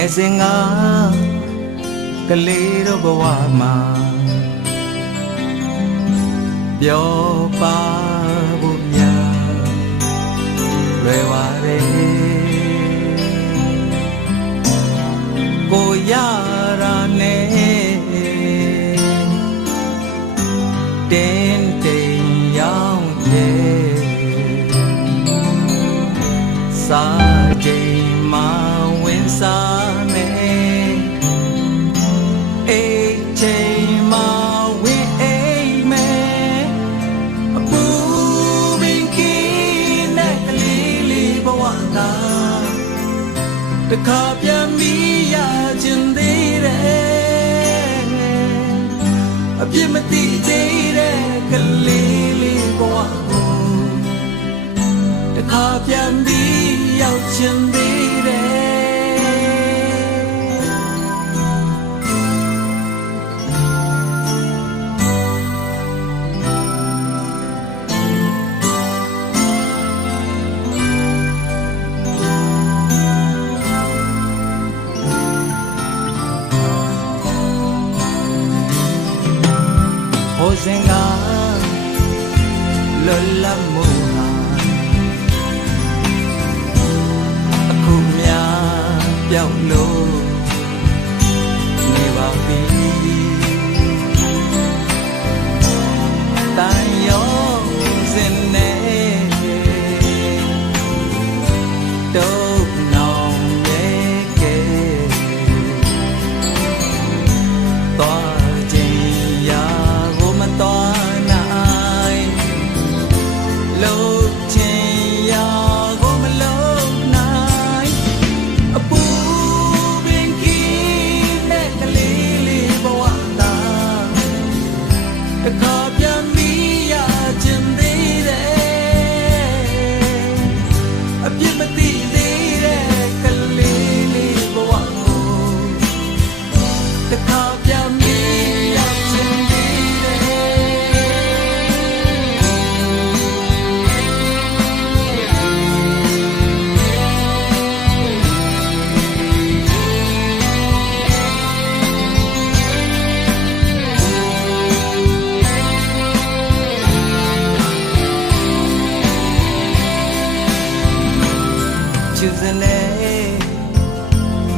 ယ်စဉ်ကကလေးတို့ဘဝမှာပျော်ပါဖို့များလွယ်ပါလေကိုရတာနဲ့တင်းတိမ်ရောင်းရဲ့စာချိန်မှာဝင်စား တခါပြန်ပြီးရခြင်းသေးတယ်အပြစ်မသိသေးတဲ့ကလေးလေးဘဝကိုတခါပြန်ပြီးရောက်ချင်သေး တယ်ဟိုစင်ကလွတ်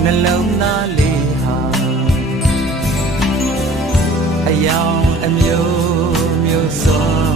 နှလုံးသားလေးဟာအယောင်အမျိုးမျိုးစုံ